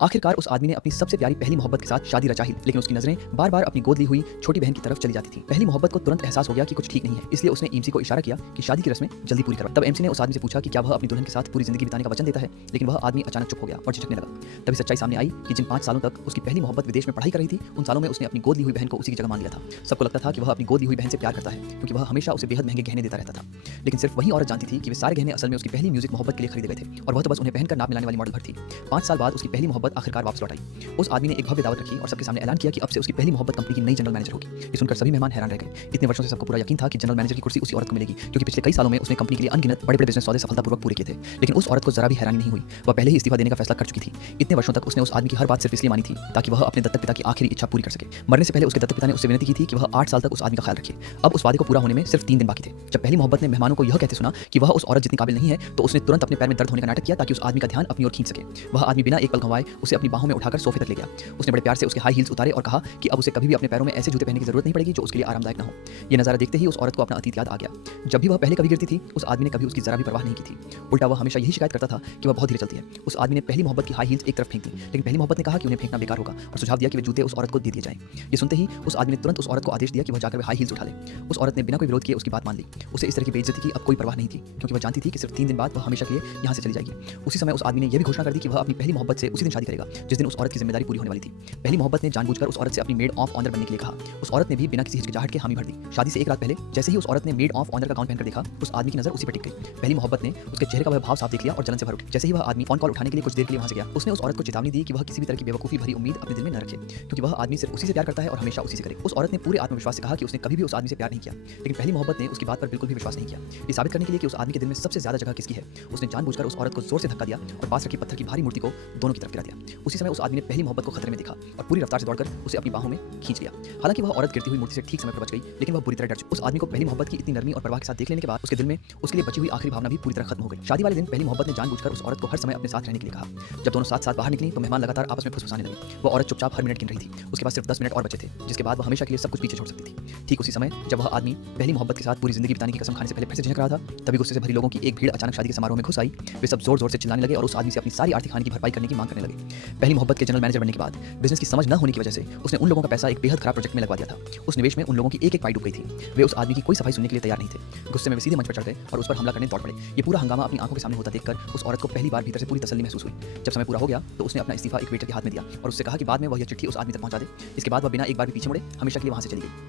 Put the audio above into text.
आखिरकार उस आदमी ने अपनी सबसे प्यारी पहली मोहब्बत के साथ शादी रचा ही, लेकिन उसकी नजरें बार बार अपनी गोद ली हुई छोटी बहन की तरफ चली जाती थी। पहली मोहब्बत को तुरंत एहसास हो गया कि कुछ ठीक नहीं है, इसलिए उसने एमसी को इशारा किया कि शादी की रस्में जल्दी पूरी करो। तब एमसी ने उस आदमी से पूछा कि क्या वह अपनी दुल्हन के साथ पूरी जिंदगी बिताने का वचन देता है, लेकिन वह आदमी अचानक चुप हो गया और झिझकने लगा। तभी सच्चाई सामने आई कि जिन 5 सालों तक उसकी पहली मोहब्बत विदेश में पढ़ाई कर रही थी, उन सालों में उसने अपनी गोद ली हुई बहन को उसी की जगह मान लिया था। सबको लगता था कि वह अपनी गोद ली हुई बहन से प्यार करता है, क्योंकि वह हमेशा उसे बेहद महंगे गहने देता रहता था। लेकिन सिर्फ वही औरत जानती थी कि वे सारे गहने असल में उसकी पहली म्यूजिक मोहब्बत के लिए खरीदे गए थे, और वह तो बस उन्हें पहनकर नाप मिलाने वाली मॉडल भर थी। 5 साल बाद उसकी पहली मोहब्बत आखिरकार वापस लौट आई। उस आदमी ने एक भव्य दावत रखी और सबके सामने ऐलान किया कि अब से उसकी पहली मोहब्बत कंपनी की नई जनरल मैनेजर होगी। ये सुनकर सभी मेहमान हैरान रह गए। इतने वर्षों से सबको पूरा यकीन था कि जनरल मैनेजर की कुर्सी उसी औरत को मिलेगी, क्योंकि पिछले कई सालों में उसने कंपनी के लिए अनगिनत बड़े-बड़े बिजनेस सौदे सफलतापूर्वक पूरे किए थे। लेकिन उस औरत को जरा भी हैरानी नहीं हुई। वह पहले ही इस्तीफा देने का फैसला कर चुकी थी। इतने वर्षों तक उसने उस आदमी की हर बात सिर्फ इसलिए मानी थी ताकि वह अपने दत्तक पिता की आखिरी इच्छा पूरी कर सके। मरने से पहले उसके दत्तक पिता ने उससे विनती की थी कि वह 8 साल तक उस आदमी का ख्याल रखे। अब उस वादे को पूरा होने में सिर्फ 3 दिन बाकी थे। जब पहली मोहब्बत ने मेहमानों को यह कहते सुना कि वह उस औरत जितनी काबिल नहीं है, तो उसने तुरंत अपने पैर में दर्द होने का नाटक किया ताकि उस आदमी का ध्यान अपनी ओर खींच सके। वह आदमी बिना एक पल गंवाए उसे अपनी बाहों में उठाकर सोफे तक ले गया। उसने बड़े प्यार से उसके हाई हील्स उतारे और कहा कि अब उसे कभी भी अपने पैरों में ऐसे जूते पहनने की जरूरत नहीं पड़ेगी जो उसके लिए आरामदायक न हो। ये नजारा देखते ही उस औरत को अपना अतीत याद आ गया। जब भी वह पहले कभी गिरती थी, उस आदमी ने कभी उसकी जरा भी परवाह नहीं की थी। उल्टा वह हमेशा यही शिकायत करता था कि वह बहुत धीरे चलती है। उस आदमी ने पहली मोहब्बत की हाई हील्स एक तरफ फेंक दी, लेकिन पहली मोहब्बत ने कहा कि उन्हें फेंकना बेकार होगा और सुझाव दिया कि वे जूते उस औरत को दे दिए जाएं। ये सुनते ही उस आदमी ने तुरंत उस औरत को आदेश दिया कि वह जाकर वे हाई हील्स उठा ले। उस औरत ने बिना कोई विरोध किए उसकी बात मान ली। उसे इस तरह की बेइज्जती की अब कोई परवाह नहीं थी, क्योंकि वह जानती थी कि सिर्फ 3 दिन बाद वह हमेशा के लिए यहाँ से चली जाएगी। उसी समय उस आदमी ने यह भी घोषणा कर दी कि वह अपनी पहली मोहब्बत से उसी दिन शादी करेगा जिस दिन उस औरत की जिम्मेदारी पूरी होने वाली थी। पहली मोहब्बत ने जानबूझकर उस औरत से अपनी मेड ऑफ ऑनर बनने के लिए कहा। उस औरत ने भी बिना किसी हिचकिचाहट के हामी भर दी। शादी से एक रात पहले जैसे ही उस औरत ने मेड ऑफ ऑनर का गाउन पहनकर देखा, उस आदमी की नजर उसी पर टिक गई। पहली मोहब्बत ने उसके चेहरे का वह भाव साफ देख लिया और जलन से भर उठी। जैसे ही वह आदमी फोन कॉल उठाने के लिए कुछ देर के लिए वहां से गया, उसने उस औरत को चेतावनी दी कि वह किसी भी तरह की बेवकूफी भरी उम्मीद अपने दिल में न रखे, क्योंकि वह आदमी सिर्फ उसी से प्यार करता है और हमेशा उसी से करे। उस औरत ने पूरे आत्मविश्वास से कहा कि उसने कभी भी उस आदमी से प्यार नहीं किया, लेकिन पहली मोहब्बत ने उसकी बात पर बिल्कुल भी विश्वास नहीं किया। ये साबित करने के लिए कि उस आदमी के दिल में सबसे ज्यादा जगह किसकी है, उसने जानबूझकर उस औरत को जोर से धक्का दिया और पास रखी पत्थर की भारी मूर्ति को दोनों की तरफ गिरा दिया। उसी समय उस आदमी ने पहली मोहब्बत को खतरे में देखा और पूरी रफ्तार से दौड़कर उसे अपनी बाहों में खींच लिया। हालांकि वह औरत गिरती हुई मूर्ति से ठीक समय पर बच गई, लेकिन वह बुरी तरह डर चुकी। उस आदमी को पहली मोहब्बत की इतनी नरमी और परवाह के साथ देख लेने के बाद उसके दिल में उसके लिए बची हुई आखिरी भावना भी पूरी तरह खत्म हो गई। शादी वाले दिन पहली मोहब्बत ने जानबूझकर उस औरत को हर समय अपने साथ रहने के लिए कहा। जब दोनों साथ साथ बाहर निकली तो मेहमान लगातार आपस में फुसफुसाने लगे। वो औरत चुपचाप हर मिनट गिन रही थी। उसके पास सिर्फ 10 मिनट और बचे थे, जिसके बाद वह हमेशा के लिए सब कुछ पीछे छोड़ सकती थी। ठीक उसी समय जब वह आदमी पहली मोहब्बत के साथ पूरी जिंदगी बिताने की कसम खाने से पहले फिर से झिझक रहा था, तभी गुस्से से भरी लोगों की एक भीड़ अचानक शादी के समारोह में घुस आई। वे सब जोर जोर से चिल्लाने लगे और उस आदमी से अपनी सारी आर्थिक हानि की भरपाई करने की मांग करने लगे। पहली मोहब्बत के जनरल मैनेजर बनने के बाद बिजनेस की समझ न होने की वजह से उसने उन लोगों का पैसा एक बेहद खराब प्रोजेक्ट में लगवा दिया था। उस निवेश में उन लोगों की एक एक पाई डूब गई थी। वे उस आदमी की कोई सफाई सुनने के लिए तैयार नहीं थे। गुस्से में वे सीधे मंच पर चढ़ गए और उस पर हमला करने दौड़ पड़े। ये पूरा हंगामा अपनी आंखों के सामने होता देखकर उस औरत को पहली बार भीतर से पूरी तसल्ली महसूस हुई। जब समय पूरा हो गया तो उसने अपना इस्तीफा एक वेटर के हाथ में दिया और उससे कहा कि बाद में वह यह चिट्ठी उस आदमी तक पहुंचा दे। इसके बाद वह बिना एक बार भी पीछे मुड़े हमेशा के लिए वहां से चली गई।